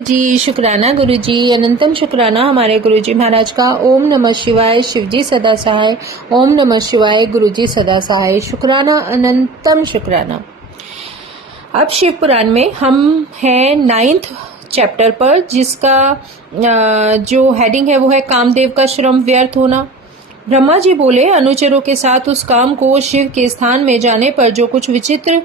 जी शुक्राना गुरु जी, अनंतम शुक्राना हमारे गुरु जी महाराज का। ओम नमः शिवाय, शिव जी सदा सहाय। ओम नमः शिवाय, गुरु जी सदा सहाय। शुक्राना, अनंतम शुक्राना। अब शिव पुराण में हम हैं 9th चैप्टर पर, जिसका जो हेडिंग है वो है कामदेव का श्रम व्यर्थ होना। ब्रह्मा जी बोले, अनुचरों के साथ उस काम को शिव के स्थान में जाने पर जो कुछ विचित्र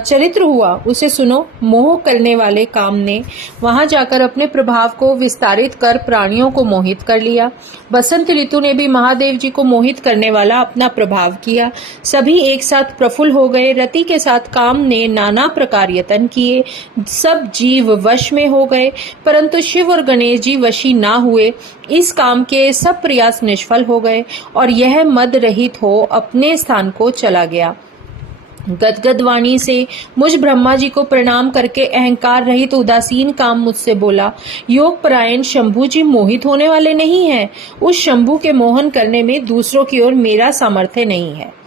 चरित्र हुआ उसे सुनो। मोह करने वाले काम ने वहां जाकर अपने प्रभाव को विस्तारित कर प्राणियों को मोहित कर लिया। बसंत ऋतु ने भी महादेव जी को मोहित करने वाला अपना प्रभाव किया। सभी एक साथ प्रफुल्ल हो गए। रति के साथ काम ने नाना प्रकार यत्न किए। सब जीव वश में हो गए, परंतु शिव और गणेश जी वशी ना हुए। इस काम के सब प्रयास निष्फल हो गए और यह मद रहित हो अपने स्थान को चला गया। गदगद वाणी से मुझ ब्रह्मा जी को प्रणाम करके अहंकार रहित उदासीन काम मुझसे बोला, योग परायण शंभु जी मोहित होने वाले नहीं हैं। उस शंभु के मोहन करने में दूसरों की ओर मेरा सामर्थ्य नहीं है।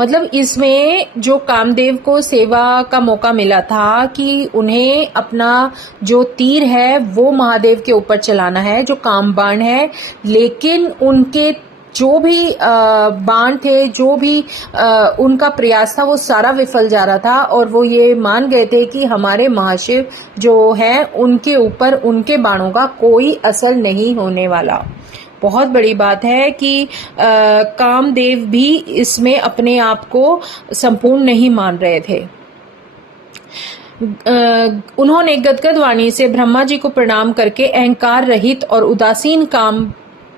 मतलब इसमें जो कामदेव को सेवा का मौका मिला था कि उन्हें अपना जो तीर है वो महादेव के ऊपर चलाना है, जो काम बाण है, लेकिन उनके जो भी बाण थे, जो भी उनका प्रयास था, वो सारा विफल जा रहा था। और वो ये मान गए थे कि हमारे महाशिव जो है उनके ऊपर उनके बाणों का कोई असर नहीं होने वाला। बहुत बड़ी बात है कि कामदेव भी इसमें अपने आप को संपूर्ण नहीं मान रहे थे। उन्होंने गदगद वाणी से ब्रह्मा जी को प्रणाम करके अहंकार रहित और उदासीन काम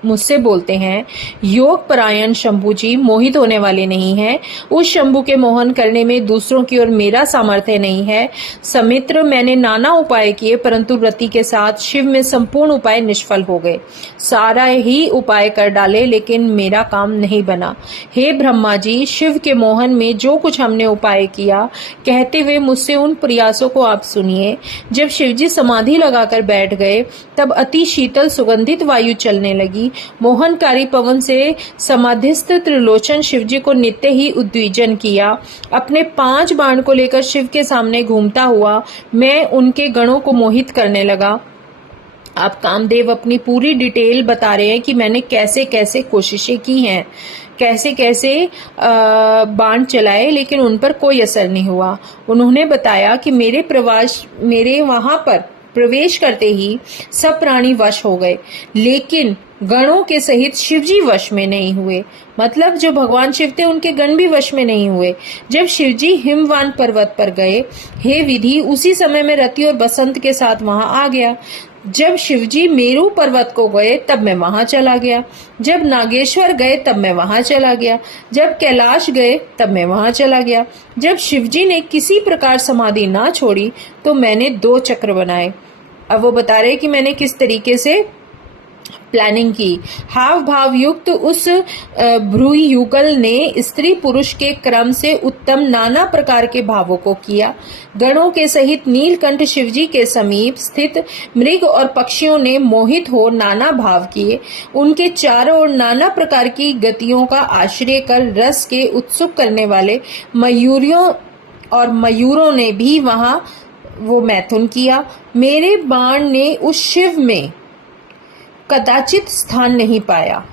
मुझसे बोलते हैं, योग परायण शंभु जी मोहित होने वाले नहीं हैं। उस शंभु के मोहन करने में दूसरों की ओर मेरा सामर्थ्य नहीं है। समित्र, मैंने नाना उपाय किए, परंतु रति के साथ शिव में संपूर्ण उपाय निष्फल हो गए। सारा ही उपाय कर डाले, लेकिन मेरा काम नहीं बना। हे ब्रह्मा जी, शिव के मोहन में जो कुछ हमने उपाय किया, कहते हुए मुझसे उन प्रयासों को आप सुनिए। जब शिवजी समाधि लगाकर बैठ गए, तब अति शीतल सुगंधित वायु चलने लगी। मोहनकारी पवन से समाधिस्थ त्रिलोचन शिवजी को नित्य ही उद्विजन किया। अपने 5 बाण को लेकर शिव के सामने घूमता हुआ मैं उनके गणों को मोहित करने लगा। अब कामदेव अपनी पूरी डिटेल बता रहे हैं कि मैंने कैसे कैसे कोशिशें की हैं, कैसे कैसे बाण चलाए, लेकिन उन पर कोई असर नहीं हुआ। उन्होंने बताया कि मेरे वहां पर प्रवेश करते ही सब प्राणी वश हो गए, लेकिन गणों के सहित शिवजी वश में नहीं हुए। मतलब जो भगवान शिव थे उनके गण भी वश में नहीं हुए। जब शिवजी हिमवान पर्वत पर गए, हे विधि, उसी समय में रति और बसंत के साथ वहां आ गया। जब शिवजी मेरू पर्वत को गए, तब मैं वहां चला गया। जब नागेश्वर गए, तब मैं वहां चला गया। जब कैलाश गए, तब मैं वहां चला गया। जब शिवजी ने किसी प्रकार समाधि ना छोड़ी, तो मैंने 2 चक्र बनाए। अब वो बता रहे कि मैंने किस तरीके से प्लानिंग की। हाव भाव युक्त उस भ्रूहि युगल ने स्त्री पुरुष के क्रम से उत्तम नाना प्रकार के भावों को किया। गणों के सहित नीलकंठ शिवजी के समीप स्थित मृग और पक्षियों ने मोहित हो नाना भाव किए। उनके चारों ओर नाना प्रकार की गतियों का आश्रय कर रस के उत्सुक करने वाले मयूरों ने भी वहां वो मैथुन किया। मेरे बाण ने उस शिव में कदाचित स्थान नहीं पाया।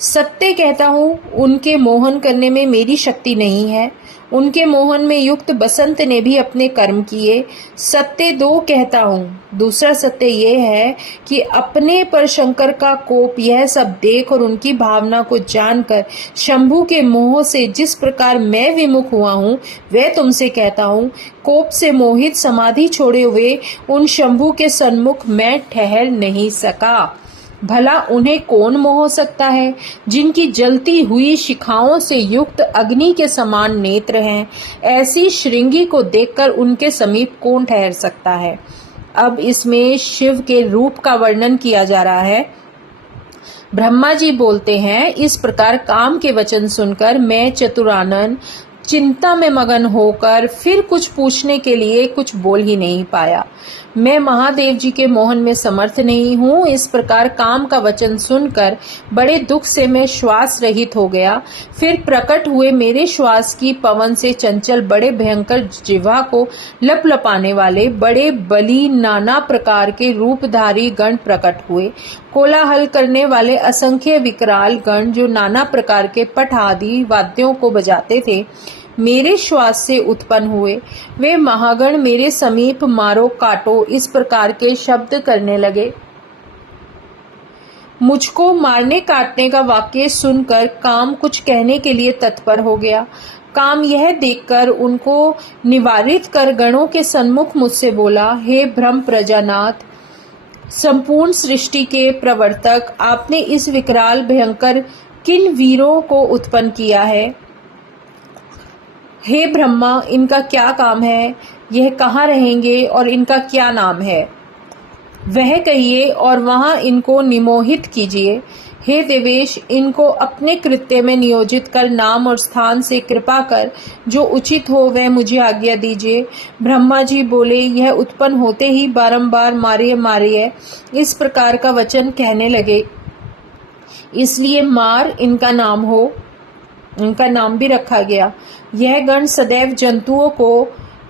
सत्य कहता हूँ, उनके मोहन करने में मेरी शक्ति नहीं है। उनके मोहन में युक्त बसंत ने भी अपने कर्म किए। सत्य 2 कहता हूँ। दूसरा सत्य ये है कि अपने पर शंकर का कोप यह सब देख और उनकी भावना को जानकर शंभु के मोह से जिस प्रकार मैं विमुख हुआ हूँ, वह तुमसे कहता हूँ। कोप से मोहित समाधि छोड़े हुए उन शंभु के सन्मुख मैं ठहर नहीं सका। भला उन्हें कौन मोह सकता है, जिनकी जलती हुई शिखाओं से युक्त अग्नि के समान नेत्र हैं। ऐसी श्रृंगी को देखकर उनके समीप कौन ठहर सकता है। अब इसमें शिव के रूप का वर्णन किया जा रहा है। ब्रह्मा जी बोलते हैं, इस प्रकार काम के वचन सुनकर मैं चतुरानन चिंता में मगन होकर फिर कुछ पूछने के लिए कुछ बोल ही नहीं पाया। मैं महादेव जी के मोहन में समर्थ नहीं हूँ। इस प्रकार काम का वचन सुनकर बड़े दुख से मैं श्वास रहित हो गया। फिर प्रकट हुए मेरे श्वास की पवन से चंचल बड़े भयंकर जिह्वा को लपलपाने वाले बड़े बली नाना प्रकार के रूपधारी गण प्रकट हुए। कोलाहल करने वाले असंख्य विकराल गण जो नाना प्रकार के पट आदि वाद्यों को बजाते थे मेरे श्वास से उत्पन्न हुए। वे महागण मेरे समीप मारो काटो इस प्रकार के शब्द करने लगे। मुझको मारने काटने का वाक्य सुनकर काम कुछ कहने के लिए तत्पर हो गया। काम यह देखकर उनको निवारित कर गणों के सन्मुख मुझसे बोला, हे ब्रह्म प्रजानाथ, संपूर्ण सृष्टि के प्रवर्तक, आपने इस विकराल भयंकर किन वीरों को उत्पन्न किया है? हे ब्रह्मा, इनका क्या काम है? यह कहाँ रहेंगे और इनका क्या नाम है? वह कहिए और वहां इनको निमोहित कीजिए। हे देवेश, इनको अपने कृत्य में नियोजित कर नाम और स्थान से कृपा कर जो उचित हो वह मुझे आज्ञा दीजिए। ब्रह्मा जी बोले, यह उत्पन्न होते ही बारंबार मारिए मारिए इस प्रकार का वचन कहने लगे, इसलिए मार इनका नाम हो, इनका नाम भी रखा गया। यह गण सदैव जंतुओं को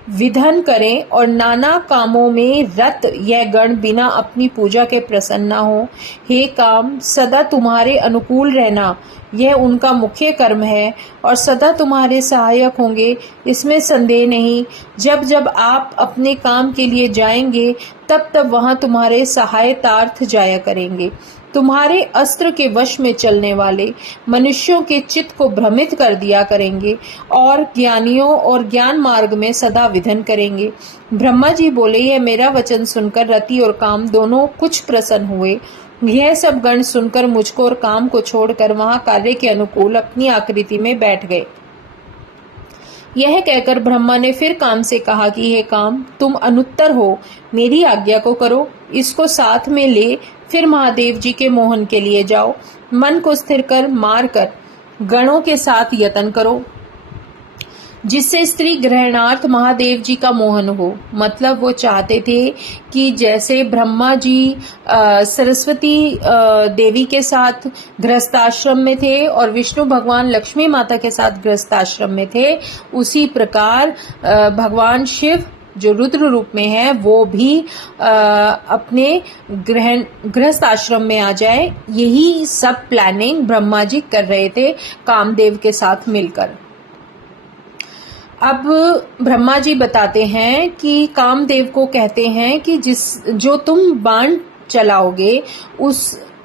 विधन करें और नाना कामों में रत यह गण बिना अपनी पूजा के प्रसन्न न हो। हे काम, सदा तुम्हारे अनुकूल रहना यह उनका मुख्य कर्म है और सदा तुम्हारे सहायक होंगे, इसमें संदेह नहीं। जब जब आप अपने काम के लिए जाएंगे तब तब वहां तुम्हारे सहायतार्थ जाया करेंगे। तुम्हारे अस्त्र के वश में चलने वाले मनुष्यों के चित्त को भ्रमित कर दिया करेंगे और ज्ञानियों और ज्ञान मार्ग में सदा विधन करेंगे। ब्रह्मा जी बोले, यह मेरा वचन सुनकर रति और काम दोनों कुछ प्रसन्न हुए। यह सब गण सुनकर मुझको और काम को छोड़कर वहां कार्य के अनुकूल अपनी आकृति में बैठ गए। यह कहकर ब्रह्मा ने फिर काम से कहा कि हे काम, तुम अनुत्तर हो, मेरी आज्ञा को करो। इसको साथ में ले फिर महादेव जी के मोहन के लिए जाओ। मन को स्थिर कर मार कर गणों के साथ यत्न करो जिससे स्त्री ग्रहणार्थ महादेव जी का मोहन हो। मतलब वो चाहते थे कि जैसे ब्रह्मा जी सरस्वती देवी के साथ गृहस्थाश्रम में थे और विष्णु भगवान लक्ष्मी माता के साथ गृहस्थाश्रम में थे, उसी प्रकार भगवान शिव जो रुद्र रूप में है वो भी अपने गृहस्थ आश्रम में आ जाए। यही सब प्लानिंग ब्रह्मा जी कर रहे थे कामदेव के साथ मिलकर। अब ब्रह्मा जी बताते हैं कि कामदेव को कहते हैं कि जो तुम बाण चलाओगे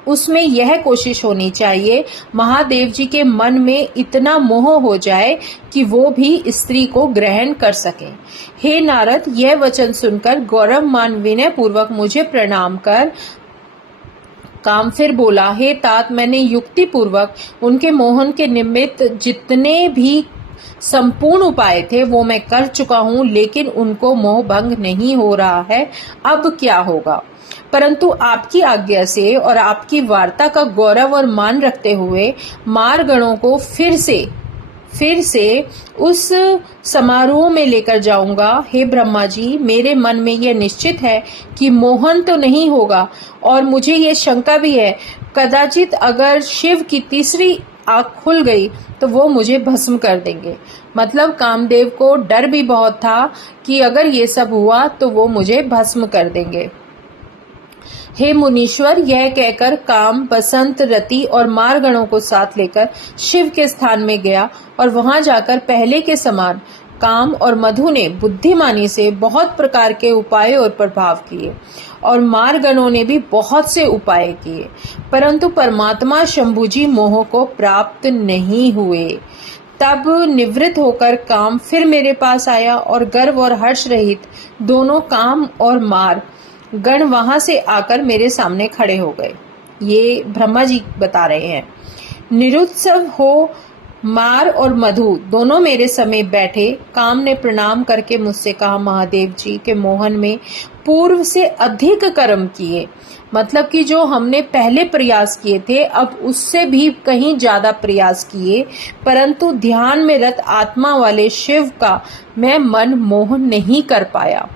उसमें यह कोशिश होनी चाहिए महादेव जी के मन में इतना मोह हो जाए कि वो भी स्त्री को ग्रहण कर सके। हे नारद, यह वचन सुनकर गौरवमान विनय पूर्वक मुझे प्रणाम कर काम फिर बोला, हे तात, मैंने युक्ति पूर्वक उनके मोहन के निमित्त जितने भी संपूर्ण उपाय थे वो मैं कर चुका हूँ, लेकिन उनको मोह भंग नहीं हो रहा है। अब क्या होगा? परंतु आपकी आज्ञा से और आपकी वार्ता का गौरव और मान रखते हुए मारगणों को फिर से उस समारोह में लेकर जाऊंगा। हे ब्रह्मा जी, मेरे मन में यह निश्चित है कि मोहन तो नहीं होगा और मुझे ये शंका भी है कदाचित अगर शिव की तीसरी आंख खुल गई तो वो मुझे भस्म कर देंगे। मतलब कामदेव को डर भी बहुत था कि अगर ये सब हुआ तो वो मुझे भस्म कर देंगे। हे मुनीश्वर, यह कहकर काम बसंत रति और मारगणों को साथ लेकर शिव के स्थान में गया और वहां जाकर पहले के समान काम और मधु ने बुद्धिमानी से बहुत प्रकार के उपाय और प्रभाव किए और मारगणों ने भी बहुत से उपाय किए, परंतु परमात्मा शंभुजी मोह को प्राप्त नहीं हुए। तब निवृत्त होकर काम फिर मेरे पास आया और गर्व और हर्ष रहित दोनों काम और मार गण वहां से आकर मेरे सामने खड़े हो गए। ये ब्रह्मा जी बता रहे हैं। निरुत्सव हो मार और मधु दोनों मेरे समीप बैठे। काम ने प्रणाम करके मुझसे कहा, महादेव जी के मोहन में पूर्व से अधिक कर्म किए। मतलब कि जो हमने पहले प्रयास किए थे अब उससे भी कहीं ज्यादा प्रयास किए, परंतु ध्यान में रत आत्मा वाले शिव का मैं मन मोह नहीं कर पाया।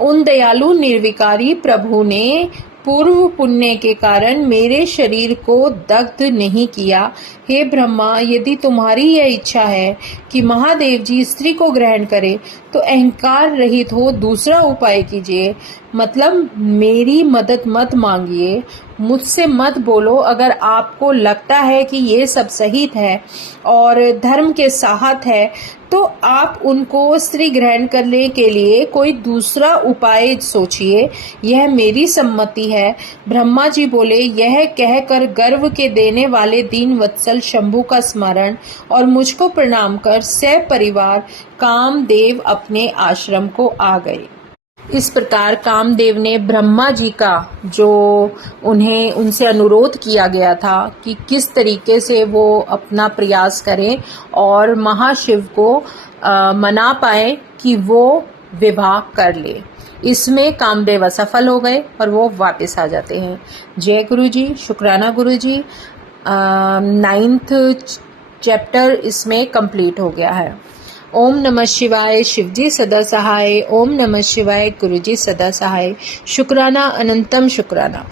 उन दयालु निर्विकारी प्रभु ने पूर्व पुण्य के कारण मेरे शरीर को दग्ध नहीं किया। हे ब्रह्मा, यदि तुम्हारी यह इच्छा है कि महादेव जी स्त्री को ग्रहण करे तो अहंकार रहित हो दूसरा उपाय कीजिए। मतलब मेरी मदद मत मांगिए, मुझसे मत बोलो। अगर आपको लगता है कि ये सब सही है और धर्म के साहत है तो आप उनको स्त्री ग्रहण करने के लिए कोई दूसरा उपाय सोचिए, यह मेरी सम्मति है। ब्रह्मा जी बोले, यह कहकर गर्व के देने वाले दीन वत्सल शंभु का स्मरण और मुझको प्रणाम कर सपरिवार कामदेव अपने आश्रम को आ गए। इस प्रकार कामदेव ने ब्रह्मा जी का जो उन्हें उनसे अनुरोध किया गया था कि किस तरीके से वो अपना प्रयास करें और महाशिव को मना पाए कि वो विवाह कर ले, इसमें कामदेव असफल हो गए और वो वापस आ जाते हैं। जय गुरु जी, शुक्राना गुरु जी। 9th चैप्टर इसमें कंप्लीट हो गया है। ओम नमः शिवाय, शिवजी सदा सहाय। ओम नमः शिवाय, गुरुजी सदा सहाय। शुक्राना, अनंतम शुक्राना।